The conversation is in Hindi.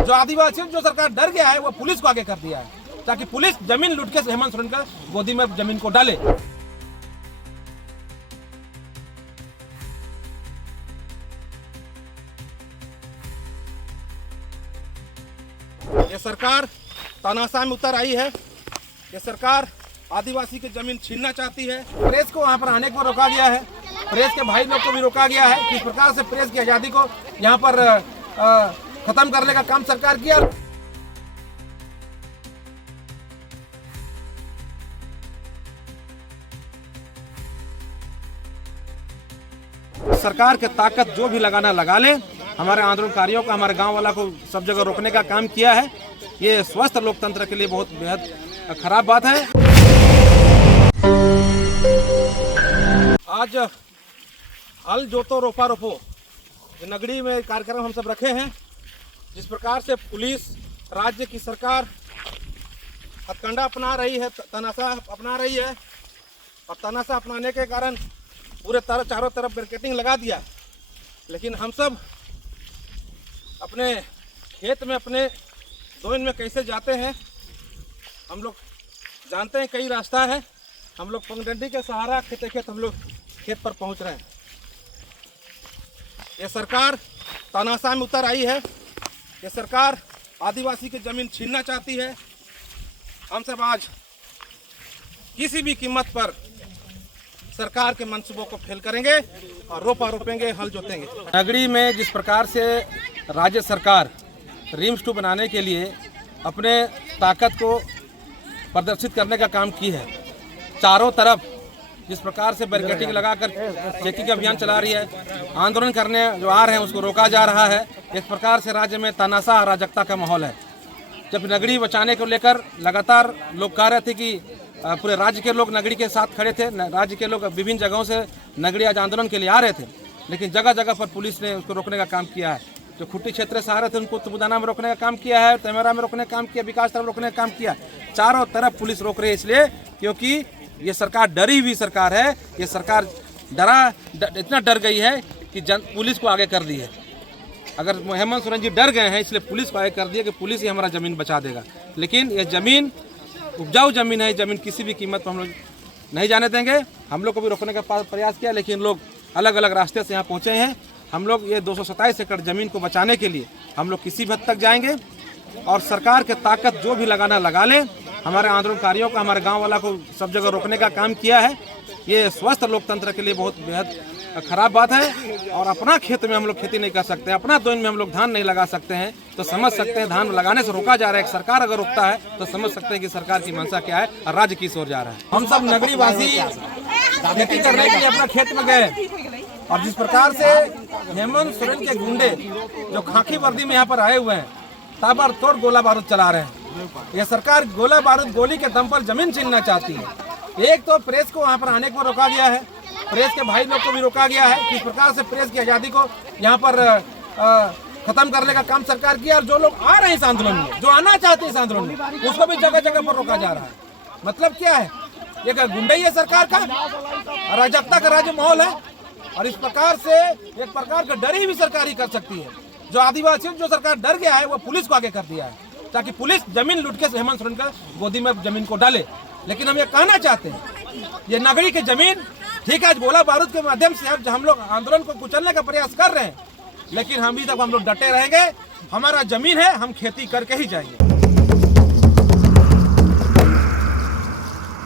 जो आदिवासियों जो सरकार डर गया है वो पुलिस को आगे कर दिया है ताकि पुलिस जमीन लूट के हेमंत सोरेन का गोदी में जमीन को डाले। ये सरकार तानाशाह में उतर आई है। ये सरकार आदिवासी की जमीन छीनना चाहती है। प्रेस को वहाँ पर आने को रोका गया है। प्रेस के भाई लोग को भी रोका गया है। किस प्रकार से प्रेस की आज़ादी को यहाँ पर खत्म करने का काम सरकार किया। सरकार के ताकत जो भी लगाना लगा ले। हमारे आंदोलनकारियों का, हमारे गांव वाला को सब जगह रोकने का काम किया है। ये स्वस्थ लोकतंत्र के लिए बहुत बेहद खराब बात है। आज हल जोतो रोपा रोपो नगरी में कार्यक्रम हम सब रखे हैं। जिस प्रकार से पुलिस, राज्य की सरकार हथकंडा अपना रही है, तानाशाह अपना रही है और तानाशाह अपनाने के कारण पूरे चारों तरफ बैरिकेडिंग लगा दिया। लेकिन हम सब अपने खेत में, अपने ज़मीन में कैसे जाते हैं हम लोग जानते हैं। कई रास्ता है। हम लोग पगडंडी के सहारा खेत हम लोग खेत पर पहुंच रहे हैं। ये सरकार तानाशाह में उतर आई है। ये सरकार आदिवासी की जमीन छीनना चाहती है। हम सब आज किसी भी कीमत पर सरकार के मंसूबों को फेल करेंगे और रोपा रोपेंगे, हल जोतेंगे। नगरी में जिस प्रकार से राज्य सरकार रिम्स 2 बनाने के लिए अपने ताकत को प्रदर्शित करने का काम की है, चारों तरफ जिस प्रकार से बैरिकेडिंग लगाकर चेकिंग का अभियान चला रही है, आंदोलन करने जो आ रहे हैं उसको रोका जा रहा है। इस प्रकार से राज्य में तानाशाह अराजकता का माहौल है। जब नगरी बचाने को लेकर लगातार लोग कह रहे थे कि पूरे राज्य के लोग नगरी के साथ खड़े थे, राज्य के लोग विभिन्न जगहों से नगरी आज आंदोलन के लिए आ रहे थे, लेकिन जगह जगह पर पुलिस ने उसको रोकने का काम किया है। जो खुट्टी क्षेत्र से आ रहे थे उनको तुबुदाना में रोकने का काम किया है, तेमेरा में रोकने का काम किया, विकास तरफ रोकने का काम किया। चारों तरफ पुलिस रोक रही है इसलिए क्योंकि ये सरकार डरी हुई सरकार है। ये सरकार इतना डर गई है कि पुलिस को आगे कर दी है। अगर हेमंत सोरेन जी डर गए हैं इसलिए पुलिस को आगे कर दिया कि पुलिस ही हमारा ज़मीन बचा देगा। लेकिन ये ज़मीन उपजाऊ ज़मीन है, ज़मीन किसी भी कीमत पर हम लोग नहीं जाने देंगे। हम लोग को भी रोकने का प्रयास किया लेकिन लोग अलग अलग रास्ते से यहाँ पहुँचे हैं। हम लोग ये 227 एकड़ ज़मीन को बचाने के लिए हम लोग किसी भी हद तक जाएंगे और सरकार के ताकत जो भी लगाना लगा ले। हमारे आंदोलनकारियों का, हमारे गांव वाला को सब जगह रोकने का काम किया है। ये स्वस्थ लोकतंत्र के लिए बहुत बेहद खराब बात है। और अपना खेत में हम लोग खेती नहीं कर सकते, अपना ज़मीन में हम लोग धान नहीं लगा सकते हैं, तो समझ सकते हैं धान लगाने से रोका जा रहा है। एक सरकार अगर रोकता है तो समझ सकते हैं कि सरकार की मंशा क्या है और राज्य किस ओर जा रहा है। हम सब नगरी वासी खेती करने के लिए अपना खेत में गए और जिस प्रकार से हेमंत सोरेन के गुंडे जो खाकी वर्दी में यहाँ पर आए हुए हैं, ताबड़तोड़ गोला बारूद चला रहे हैं। यह सरकार गोला बारूद गोली के दम पर जमीन छीनना चाहती है। एक तो प्रेस को वहाँ पर आने को रोका गया है। प्रेस के भाई लोग को भी रोका गया है। किस प्रकार से प्रेस की आज़ादी को यहाँ पर खत्म करने का काम सरकार किया। और जो लोग आ रहे हैं इस आंदोलन में, जो आना चाहते हैं इस आंदोलन में, उसको भी जगह जगह पर रोका जा रहा है। मतलब क्या है, ये क्या गुंडाई है सरकार का, अराजकता का राज्य माहौल है। और इस प्रकार से एक प्रकार का डर ही भी सरकार ही कर सकती है। जो आदिवासियों जो सरकार डर गया है वो पुलिस को आगे कर दिया है ताकि पुलिस जमीन लूट के हेमंत सोरेन का गोदी में जमीन को डाले। लेकिन हम ये कहना चाहते हैं, ये नगरी की जमीन ठीक है, गोला बारूद के माध्यम से हम लोग आंदोलन को कुचलने का प्रयास कर रहे हैं, लेकिन हम भी तक हम लोग डटे रहेंगे। हमारा जमीन है, हम खेती करके ही जाएंगे।